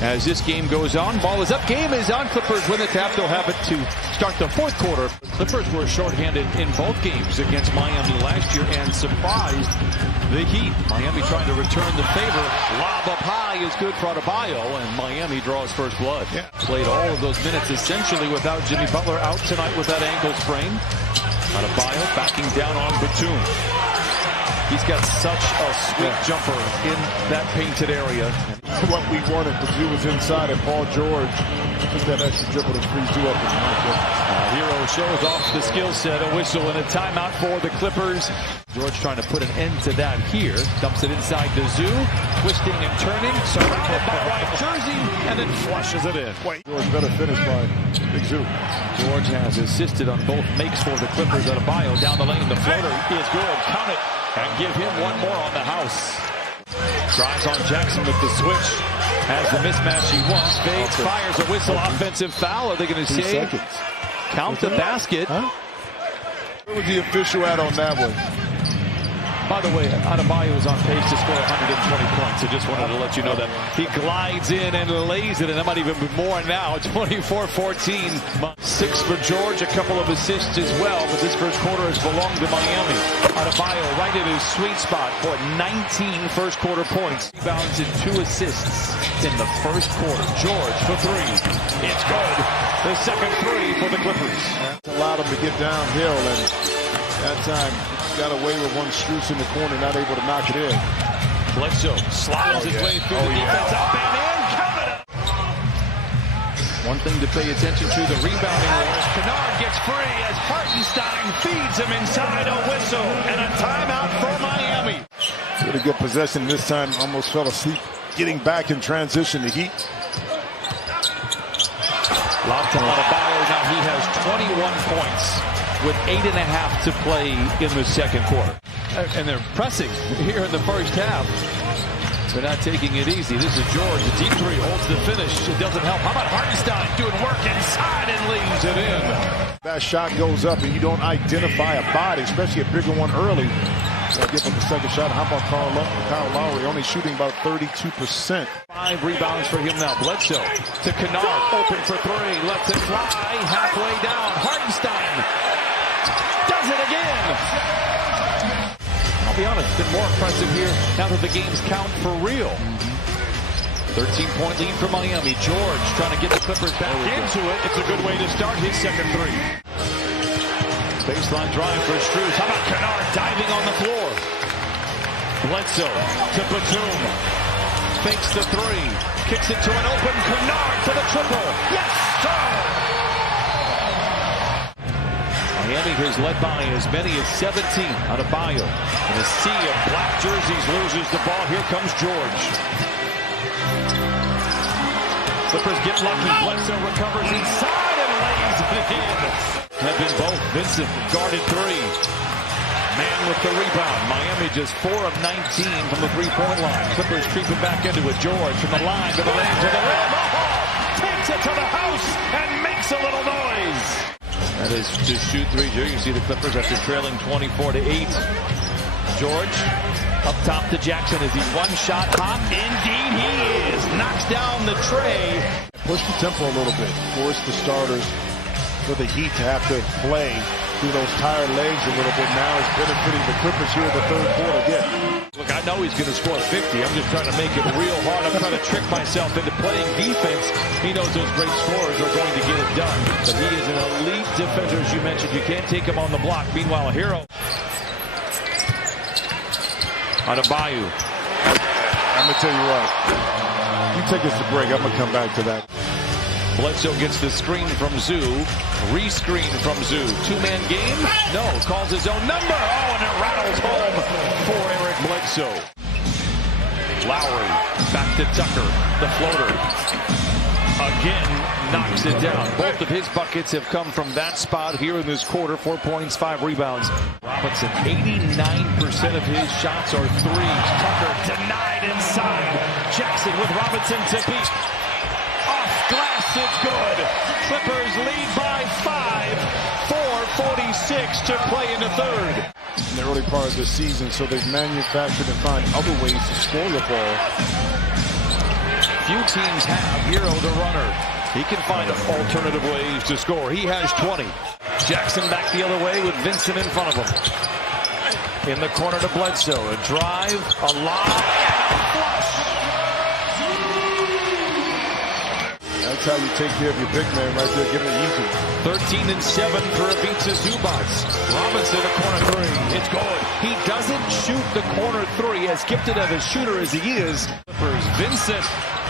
As this game goes on, ball is up, game is on. Clippers win the tap. They'll have it to start the fourth quarter. Clippers were shorthanded in both games against Miami last year and surprised the Heat. Miami trying to return the favor. Lob up high is good for Adebayo, and Miami draws first blood. Yeah. Played all of those minutes essentially without Jimmy Butler, out tonight with that ankle sprain. Adebayo backing down on Batum. He's got such a sweet jumper in that painted area. What we wanted to do was inside, and Paul George took that extra dribble to freeze you up. Hero shows off the skill set. A whistle and a timeout for the Clippers. George trying to put an end to that here. Dumps it inside to Zoo. Twisting and turning. Surrounded by white jersey. And then flushes it in. George better finish by Big Zoo. George has assisted on both makes for the Clippers. Adebayo down the lane. The floater is good. Count it. And give him one more on the house. Drives on Jackson with the switch. Has the mismatch he wants. Fades, fires a whistle. Offensive foul. Are they going to say? Count the basket. Huh? Where was the official at on that one? By the way, Adebayo is on pace to score 120 points. I just wanted to let you know that. He glides in and lays it, and that might even be more now. 24-14. 6 for George, a couple of assists as well, but this first quarter has belonged to Miami. Adebayo right in his sweet spot for 19 first quarter points. Rebounds and 2 assists in the first quarter. George for 3. It's good. The second 3 for the Clippers. That allowed him to get downhill, and that time got away with one Strus in the corner, not able to knock it in. Bledsoe slides his way through the defense, up and in, count it up. One thing to pay attention to, the rebounding wars. Kennard gets free as Hartenstein feeds him inside. A whistle and a timeout for Miami. Really good possession this time, almost fell asleep. Getting back in transition, the Heat. Lob to Adebayo, now he has 21 points. With 8.5 to play in the second quarter. And they're pressing here in the first half. They're not taking it easy. This is George. The deep 3 holds the finish. It doesn't help. How about Hartenstein doing work inside and leaves it in? That shot goes up and you don't identify a body, especially a bigger one early. So give him the second shot. How about Kyle Lowry? Only shooting about 32%. 5 rebounds for him now. Bledsoe to Kennard. Open for 3. Lets it fly. Halfway down. Hartenstein does it again. I'll be honest, it's been more impressive here now that the games count for real. 13-point lead for Miami. George trying to get the Clippers back into it. It's a good way to start his second 3. Baseline drive for Strus. How about Kennard diving on the floor? Bledsoe to Batum. Fakes the 3. Kicks it to an open Kennard for the triple. Yes, sir! Miami has led by as many as 17. Adebayo in a sea of black jerseys loses the ball. Here comes George. Clippers get lucky. Bledsoe recovers inside and lays it in. Have been both. Vincent guarded 3. Man with the rebound. Miami just 4 of 19 from the 3-point line. Clippers creeping back into it. George from the line to the lane to the rim. Oh, takes it to the house and makes a little noise. That is to shoot 3. Here you see the Clippers after trailing 24-8. George up top to Jackson. Is he one shot hot? Indeed he is. Knocks down the tray. Push the tempo a little bit. Force the starters for the Heat to have to play through those tired legs a little bit. Now is benefiting the Clippers here in the third quarter again. Look, I know he's going to score 50. I'm just trying to make it real hard. I'm trying to trick myself into playing defense. He knows those great scorers are going to get it done. But he is an elite defender, as you mentioned. You can't take him on the block. Meanwhile, Hero. Adebayo. I'm going to tell you what. You take us to break. I'm going to come back to that. Bledsoe gets the screen from Zoo. Re-screen from Zoo. 2-man game? No. Calls his own number. Oh, and it rattles home for Eric Bledsoe. Lowry back to Tucker. The floater. Again, knocks it down. Both of his buckets have come from that spot here in this quarter. 4 points, 5 rebounds. Robinson, 89% of his shots are 3s. Tucker denied inside. Jackson with Robinson to beat. Off glass, it's good. Clippers lead by 5. 4:46 to play in the third. In the early part of the season, so they've manufactured and find other ways to score the ball. Few teams have Hero the runner. He can find alternative ways to score. He has 20. Jackson back the other way with Vincent in front of him. In the corner to Bledsoe. A drive, a lob, and a flush. That's how you take care of your big man right there. Give him it easy. 13 and 7 for Ivica Zubac. Robinson, a corner three. It's good. He doesn't shoot the corner three, as gifted of a shooter as he is. Vincent,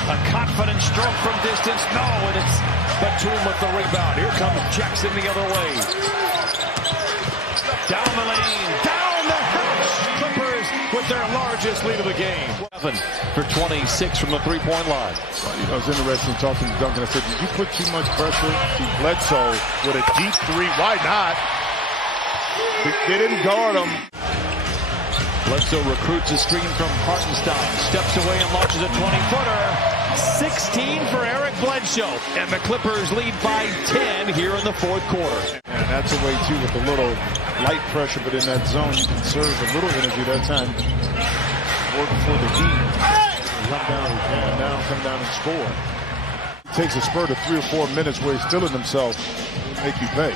a confident stroke from distance. No, and it's Batum with the rebound. Here comes Jackson the other way. Down the lane, down the house. Clippers with their largest lead of the game. 11 for 26 from the three-point line. You know, it's interesting talking to Duncan. I said, did you put too much pressure to Bledsoe with a deep three? Why not? They didn't guard him. Bledsoe recruits a screen from Hartenstein. Steps away and launches a 20-footer. 16 for Eric Bledsoe. And the Clippers lead by 10 here in the fourth quarter. And that's a way, too, with a little light pressure, but in that zone, you can serve a little energy that time. Work for the Heat. Come down and score. It takes a spurt of 3 or 4 minutes where he's feeling himself. It'll make you pay.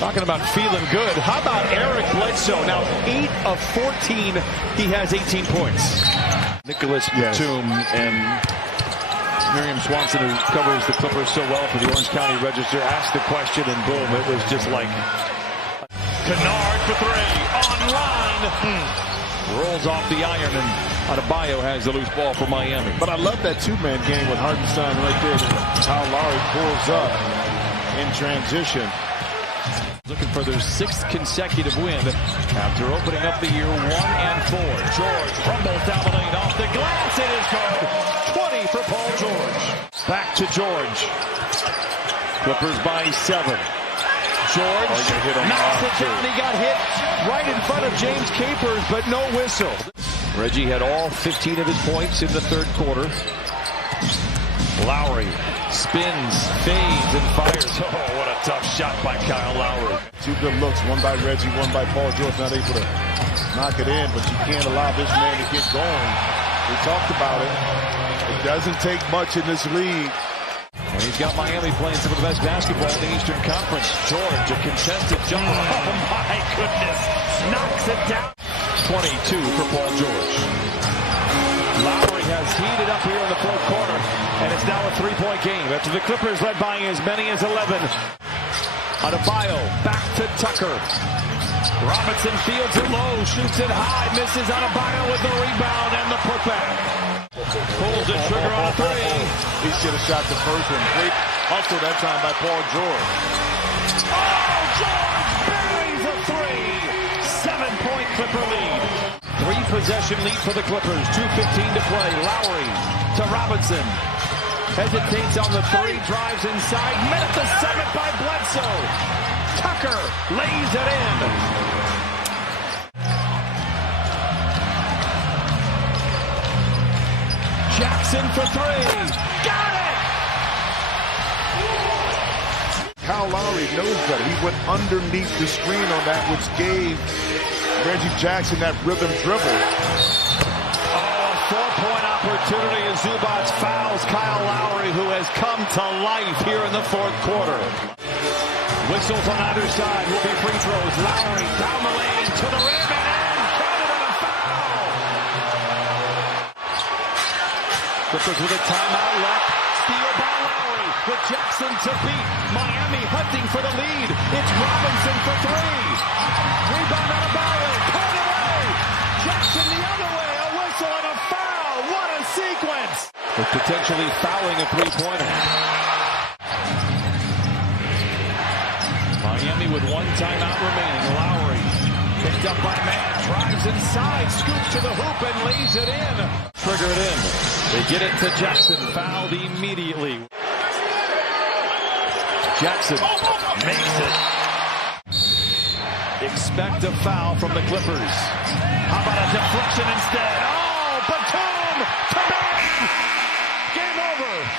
Talking about feeling good. How about Eric Bledsoe? Now, 8 of 14, he has 18 points. Nicholas Batum and Miriam Swanson, who covers the Clippers so well for the Orange County Register, asked the question, and boom, it was just like Kennard for three. Online. Rolls off the iron, and Adebayo has the loose ball for Miami. But I love that two-man game with Hartenstein right there. Kyle Lowry pulls up in transition. Looking for their 6th consecutive win after opening up the year 1-4. George rumbles down the lane off the glass. It is good. 20 for Paul George. Back to George. Clippers by 7. George knocks it down. He got hit right in front of James Capers, but no whistle. Reggie had all 15 of his points in the third quarter. Lowry spins, fades, and fires. Oh, what a tough shot by Kyle Lowry. 2 good looks, one by Reggie, one by Paul George. Not able to knock it in, but you can't allow this man to get going. We talked about it. It doesn't take much in this league. And he's got Miami playing some of the best basketball in the Eastern Conference. George, a contested jump. Oh, my goodness. Knocks it down. 22 for Paul George. Lowry has heated up here in the fourth quarter, and it's now a 3-point game after the Clippers led by as many as 11. Adebayo back to Tucker. Robinson fields it low, shoots it high, misses. Adebayo with the rebound and the putback. Pulls the trigger on a three. He should have shot the first one. Great hustle that time by Paul George. Oh, George buries a three. 7-point Clipper lead. 3-possession lead for the Clippers. 2:15 to play. Lowry to Robinson. Hesitates on the three. Drives inside. Met at the 7th by Bledsoe. Tucker lays it in. Jackson for three. Got it! Kyle Lowry knows better. He went underneath the screen on that, which gave Reggie Jackson that rhythm dribble. Oh, a 4-point opportunity as Zubac fouls Kyle Lowry, who has come to life here in the fourth quarter. Whistles on either side will be free throws. Lowry down the lane to the rim and in. Counted on a foul. Clippers with a timeout left. Steal by Lowry with Jackson to beat. Miami hunting for the lead. It's Robinson for three. Rebound out of Bauer. Pulled away. Jackson the other way. A whistle and a foul. What a sequence. With potentially fouling a three-pointer. Miami with 1 timeout remaining. Lowry picked up by Mann. Drives inside. Scoops to the hoop and lays it in. Trigger it in. They get it to Jackson. Fouled immediately. Jackson makes it. Expect a foul from the Clippers. How about a deflection instead? Oh, Batum! Come on! Game over!